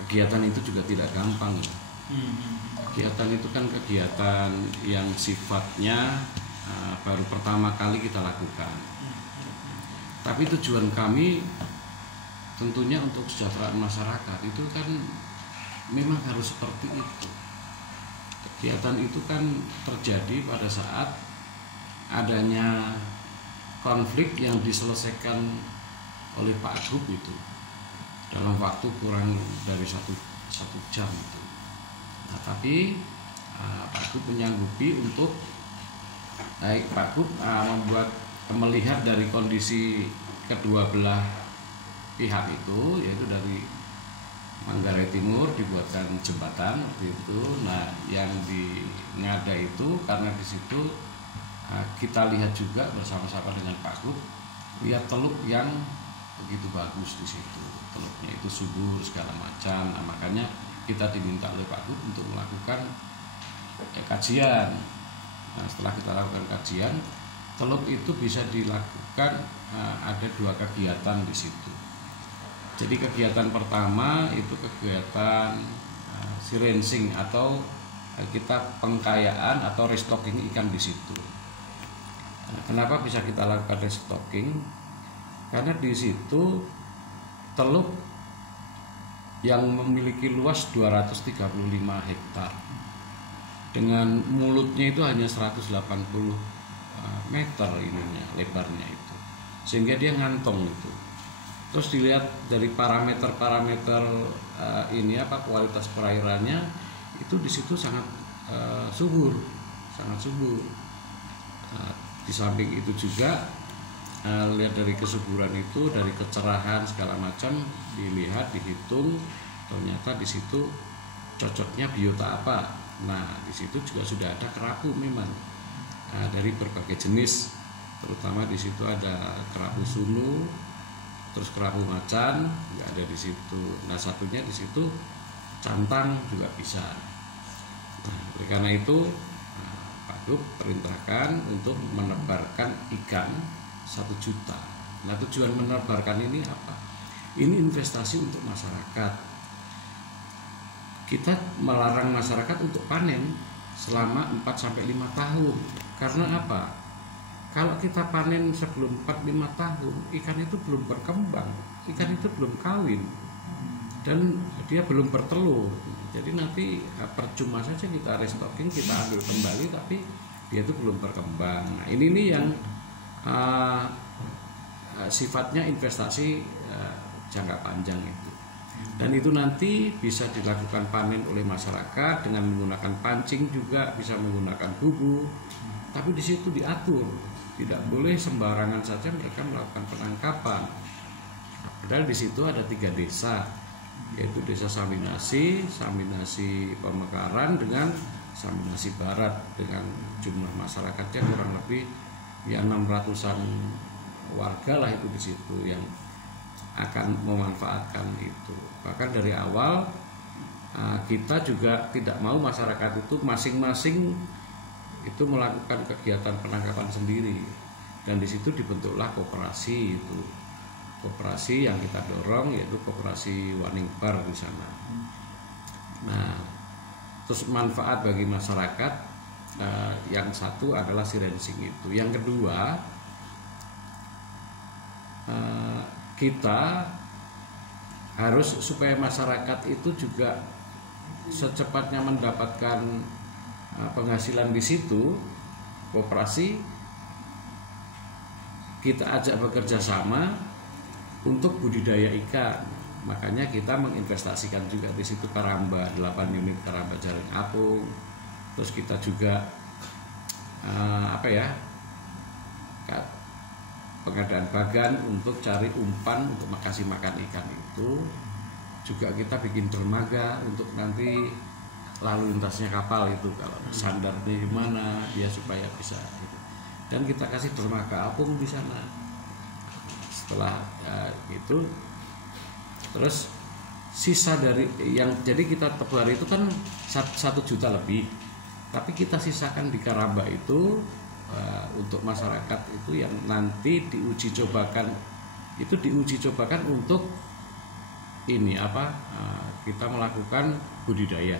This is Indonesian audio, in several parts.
kegiatan itu juga tidak gampang. Kegiatan itu kan kegiatan yang sifatnya baru pertama kali kita lakukan. Tapi tujuan kami tentunya untuk kesejahteraan masyarakat itu kan memang harus seperti itu. Kegiatan itu kan terjadi pada saat adanya konflik yang diselesaikan oleh Pak Gub itu dalam waktu kurang dari satu jam itu. Nah, tapi Pak Gub menyanggupi untuk Pak Gub melihat dari kondisi kedua belah pihak itu, yaitu dari Manggarai Timur dibuatkan jembatan waktu itu. Nah, yang di Ngada itu karena di situ kita lihat juga bersama-sama dengan Pak Gub, lihat teluk yang begitu bagus di situ, teluknya itu subur segala macam. Nah, makanya kita diminta oleh Pak Gub untuk melakukan kajian. Nah, setelah kita lakukan kajian, teluk itu bisa dilakukan ada 2 kegiatan di situ. Jadi kegiatan pertama itu kegiatan sirencing atau kita pengkayaan atau restocking ikan di situ. Kenapa bisa kita lakukan restocking? Karena di situ teluk yang memiliki luas 235 hektar dengan mulutnya itu hanya 180 meter ininya, lebarnya itu, sehingga dia ngantong itu. Terus dilihat dari parameter ini kualitas perairannya itu di situ sangat subur, sangat subur. Di samping itu juga lihat dari kesuburan itu, dari kecerahan segala macam, dilihat, dihitung, ternyata di situ cocoknya biota apa. Nah, di situ juga sudah ada kerapu memang dari berbagai jenis, terutama di situ ada kerapu sunu, terus kerapu macan juga ada di situ. Nah, satunya di situ cantang juga bisa. Nah, oleh karena itu Pak Gub perintahkan untuk menebarkan ikan 1 juta. Nah, tujuan menebarkan ini apa? Ini investasi untuk masyarakat. Kita melarang masyarakat untuk panen selama 4-5 tahun. Karena apa? Kalau kita panen sebelum 4-5 tahun, ikan itu belum berkembang, ikan itu belum kawin, dan dia belum bertelur. Jadi nanti percuma saja kita restocking, kita ambil kembali, tapi dia itu belum berkembang. Nah, ini yang sifatnya investasi jangka panjang itu. Dan itu nanti bisa dilakukan panen oleh masyarakat dengan menggunakan pancing, juga bisa menggunakan bubu. Tapi di situ diatur, tidak boleh sembarangan saja mereka melakukan penangkapan. Padahal di situ ada 3 desa, yaitu Desa Saminasi, Saminasi Pemekaran, dengan Saminasi Barat, dengan jumlah masyarakatnya kurang lebih 600-an warga lah itu di situ yang akan memanfaatkan itu. Bahkan dari awal kita juga tidak mau masyarakat itu masing-masing itu melakukan kegiatan penangkapan sendiri, dan di situ dibentuklah koperasi itu, koperasi yang kita dorong yaitu koperasi Waningbar di sana. Nah, terus manfaat bagi masyarakat yang satu adalah sirencing itu, yang kedua kita harus supaya masyarakat itu juga secepatnya mendapatkan penghasilan di situ. Koperasi kita ajak bekerja sama untuk budidaya ikan. Makanya kita menginvestasikan juga di situ karamba, 8 unit karamba jaring apung. Terus kita juga pengadaan bagan untuk cari umpan untuk kasih makan ikan itu. Juga kita bikin dermaga untuk nanti lalu lintasnya kapal itu, kalau sandar di mana dia supaya bisa gitu. Dan kita kasih dermaga apung di sana. Setelah itu, terus sisa dari yang jadi kita tebar itu kan 1 juta lebih, tapi kita sisakan di karamba itu untuk masyarakat itu yang nanti diuji cobakan untuk ini kita melakukan budidaya.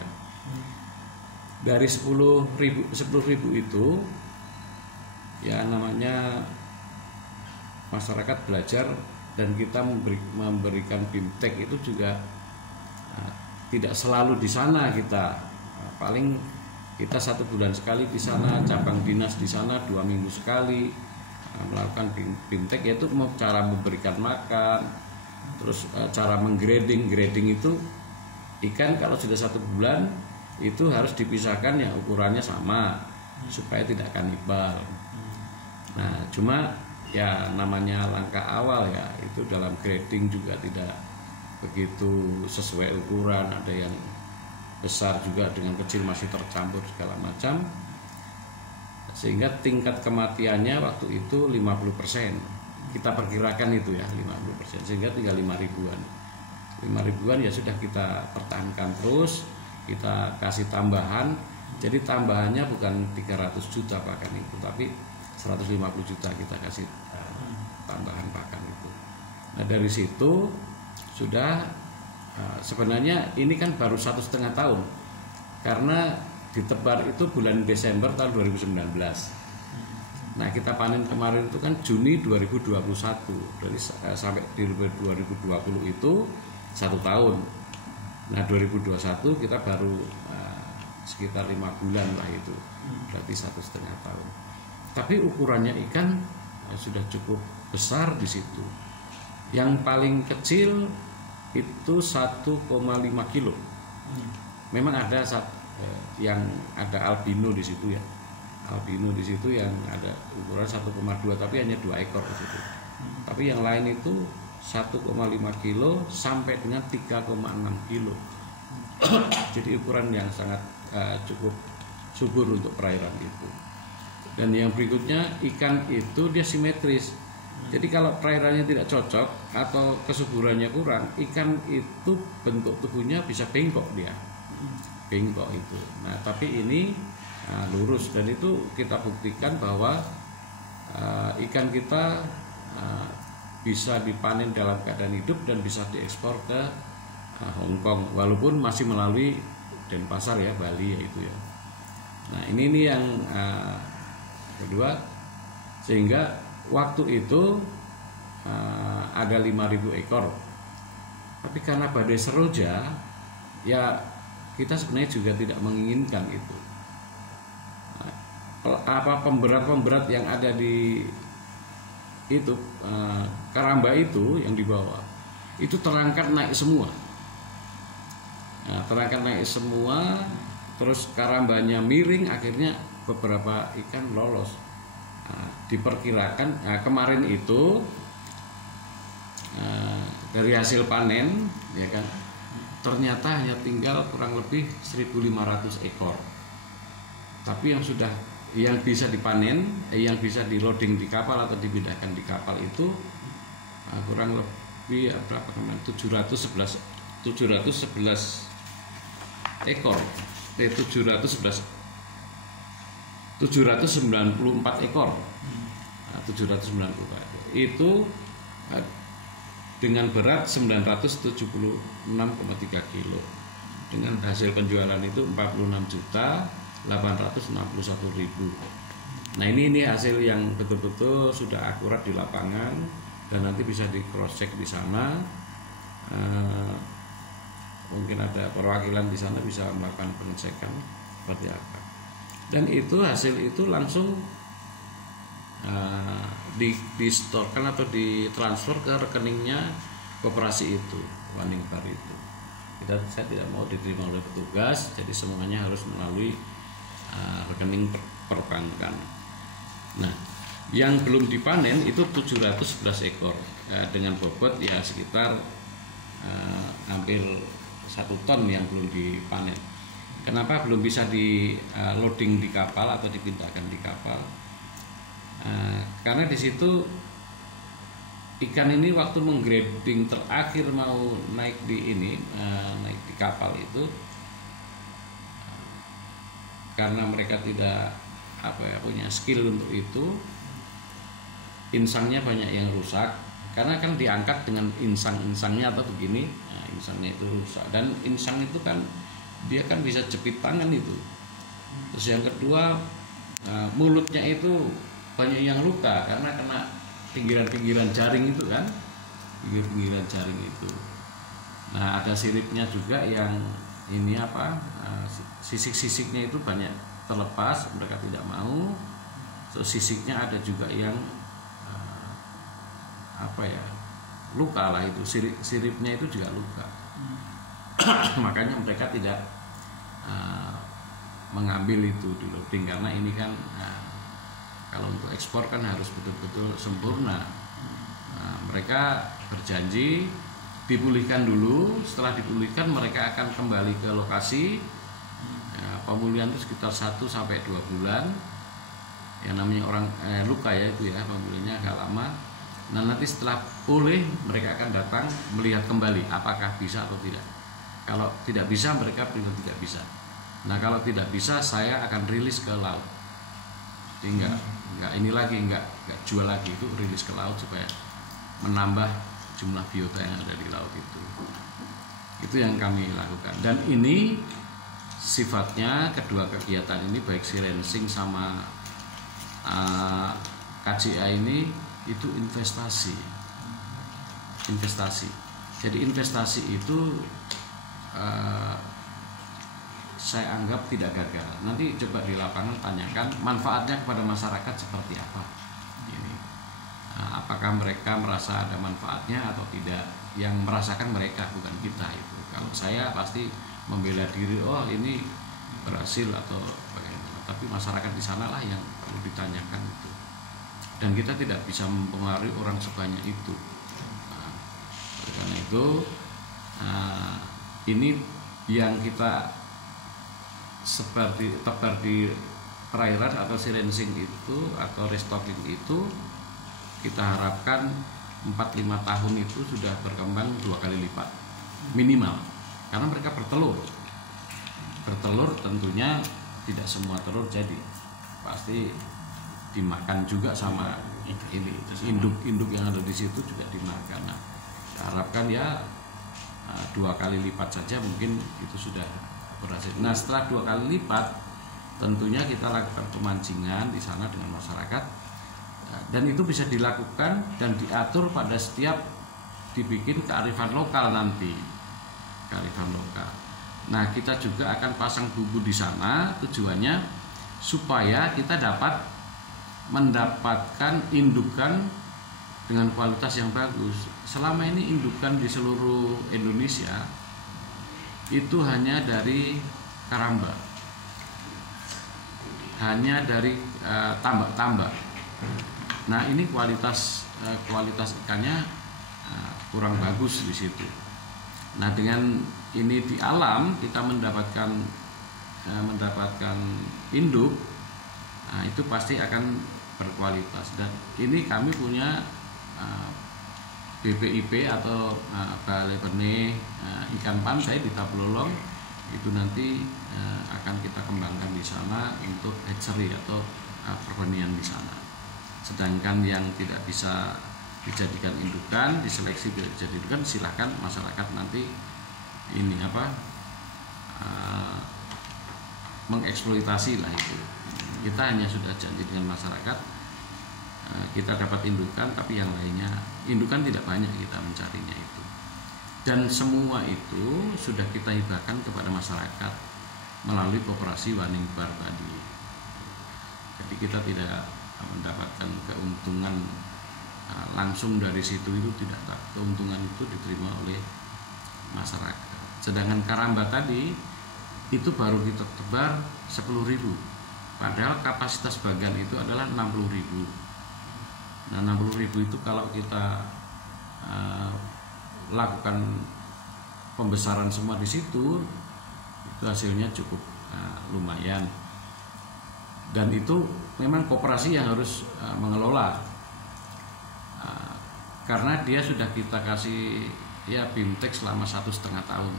Dari 10.000 itu ya namanya masyarakat belajar, dan kita memberikan BIMTEK itu juga tidak selalu di sana kita, paling kita 1 bulan sekali di sana, cabang dinas di sana 2 minggu sekali melakukan BIMTEK, yaitu cara memberikan makan, terus cara menggrading itu ikan kalau sudah 1 bulan itu harus dipisahkan yang ukurannya sama supaya tidak kanibal. Nah cuma ya namanya langkah awal ya, itu dalam grading juga tidak begitu sesuai ukuran, ada yang besar juga dengan kecil masih tercampur segala macam, sehingga tingkat kematiannya waktu itu 50%, kita perkirakan itu ya 50%, sehingga tinggal 5 ribuan ya sudah kita pertahankan terus, kita kasih tambahan. Jadi tambahannya bukan 300 juta pakan itu, tapi 150 juta kita kasih tambahan pakan itu. Nah dari situ sudah sebenarnya ini kan baru 1,5 tahun, karena ditebar itu bulan Desember tahun 2019. Nah kita panen kemarin itu kan Juni 2021, dari sampai di 2020 itu 1 tahun. Nah 2021 kita baru sekitar 5 bulan lah itu, berarti 1,5 tahun. Tapi ukurannya ikan sudah cukup besar di situ. Yang paling kecil itu 1,5 kilo. Memang ada yang ada albino di situ ya. Albino di situ yang ada ukuran 1,2, tapi hanya 2 ekor di situ. Tapi yang lain itu 1,5 kilo sampai dengan 3,6 kilo. Jadi ukuran yang sangat cukup subur untuk perairan itu. Dan yang berikutnya, ikan itu dia simetris. Jadi kalau perairannya tidak cocok atau kesuburannya kurang, ikan itu bentuk tubuhnya bisa bengkok dia. Bengkok itu. Nah, tapi ini lurus, dan itu kita buktikan bahwa ikan kita bisa dipanen dalam keadaan hidup dan bisa diekspor ke Hong Kong, walaupun masih melalui Denpasar ya, Bali ya itu ya. Nah ini yang kedua, sehingga waktu itu ada 5.000 ekor, tapi karena badai Seroja ya kita sebenarnya juga tidak menginginkan itu. Apa pemberat yang ada di itu keramba itu yang di bawah itu terangkat naik semua. Nah, terangkat naik semua, terus karambanya miring, akhirnya beberapa ikan lolos. Nah, diperkirakan kemarin itu dari hasil panen ya kan, ternyata hanya tinggal kurang lebih 1.500 ekor. Tapi yang bisa dipanen, yang bisa di loading di kapal atau dipindahkan di kapal itu kurang lebih berapa kemarin, 711 ekor, 794 ekor. Nah, 794 itu dengan berat 976,3 kilo, dengan hasil penjualan itu 46.861.000. Nah ini hasil yang betul-betul sudah akurat di lapangan, dan nanti bisa di cross check di sana. Mungkin ada perwakilan di sana bisa melakukan pengecekan seperti apa. Dan itu hasil itu langsung distorkan atau ditransfer ke rekeningnya koperasi itu, Waningbar itu. Saya tidak mau diterima oleh petugas, jadi semuanya harus melalui rekening perbankan. Nah, yang belum dipanen itu 711 ekor dengan bobot ya sekitar hampir 1 ton yang belum dipanen. Kenapa belum bisa di loading di kapal atau dipindahkan di kapal? Karena di situ ikan ini waktu menggrading terakhir mau naik di naik di kapal itu, karena mereka tidak punya skill untuk itu, insangnya banyak yang rusak, karena kan diangkat dengan insang-insangnya atau begini, nah, insangnya itu rusak. Dan insang itu kan dia kan bisa jepit tangan itu. Terus yang kedua, mulutnya itu banyak yang luka karena kena pinggiran-pinggiran jaring itu kan, pinggiran jaring itu. Nah, ada siripnya juga yang ini sisik-sisiknya itu banyak terlepas, mereka tidak mau. Terus sisiknya ada juga yang luka lah, itu siripnya itu juga luka. Makanya mereka tidak mengambil itu di loading, karena ini kan kalau untuk ekspor kan harus betul-betul sempurna. Mereka berjanji dipulihkan dulu, setelah dipulihkan mereka akan kembali ke lokasi. Pemulihan itu sekitar 1-2 bulan. Yang namanya orang luka ya, itu ya, pemulihannya agak lama. Nah, nanti setelah pulih mereka akan datang melihat kembali apakah bisa atau tidak. Kalau tidak bisa, mereka bilang tidak bisa. Nah, kalau tidak bisa, saya akan rilis ke laut. Jadi enggak jual lagi, itu rilis ke laut supaya menambah jumlah biota yang ada di laut itu. Itu yang kami lakukan. Dan ini sifatnya, kedua kegiatan ini baik Sirensing sama KJA ini itu investasi. Jadi investasi itu saya anggap tidak gagal. Nanti coba di lapangan tanyakan manfaatnya kepada masyarakat seperti apa. Ini, apakah mereka merasa ada manfaatnya atau tidak? Yang merasakan mereka, bukan kita itu. Kalau saya pasti membela diri, oh ini berhasil atau bagaimana. Tapi masyarakat di sanalah yang perlu ditanyakan itu. Dan kita tidak bisa mempengaruhi orang sebanyak itu. Oleh karena itu, ini yang kita seperti tebar di perairan atau Sirensing itu atau restocking itu, kita harapkan 4-5 tahun itu sudah berkembang 2 kali lipat minimal, karena mereka bertelur tentunya tidak semua telur jadi, pasti dimakan juga sama ini induk yang ada di situ juga dimakan. Nah, harapkan ya 2 kali lipat saja mungkin itu sudah berhasil. Nah, setelah 2 kali lipat tentunya kita lakukan pemancingan di sana dengan masyarakat, dan itu bisa dilakukan dan diatur pada setiap dibikin kearifan lokal nanti, kearifan lokal. Nah, kita juga akan pasang bubu di sana, tujuannya supaya kita dapat mendapatkan indukan dengan kualitas yang bagus. Selama ini indukan di seluruh Indonesia itu hanya dari karamba, hanya dari tambak-tambak. Nah, ini kualitas ikannya kurang bagus di situ. Nah, dengan ini di alam kita mendapatkan induk, nah, itu pasti akan berkualitas. Dan ini kami punya BPIP atau Balai Benih Ikan Pantai di Tapulolong, itu nanti akan kita kembangkan di sana untuk hatchery atau pertanian di sana. Sedangkan yang tidak bisa dijadikan indukan, diseleksi tidak dijadikan, silahkan masyarakat nanti ini mengeksploitasi lah itu. Kita hanya sudah janji dengan masyarakat, kita dapat indukan, tapi yang lainnya indukan tidak banyak kita mencarinya itu. Dan semua itu sudah kita hibahkan kepada masyarakat melalui koperasi Waningbar tadi. Jadi kita tidak mendapatkan keuntungan langsung dari situ, itu tidak, keuntungan itu diterima oleh masyarakat. Sedangkan karamba tadi itu baru kita tebar 10.000, padahal kapasitas bagan itu adalah 60.000. Nah, 60.000 itu kalau kita lakukan pembesaran semua di situ, itu hasilnya cukup lumayan. Dan itu memang koperasi yang harus mengelola, karena dia sudah kita kasih ya BIMTEK selama 1,5 tahun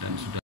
dan sudah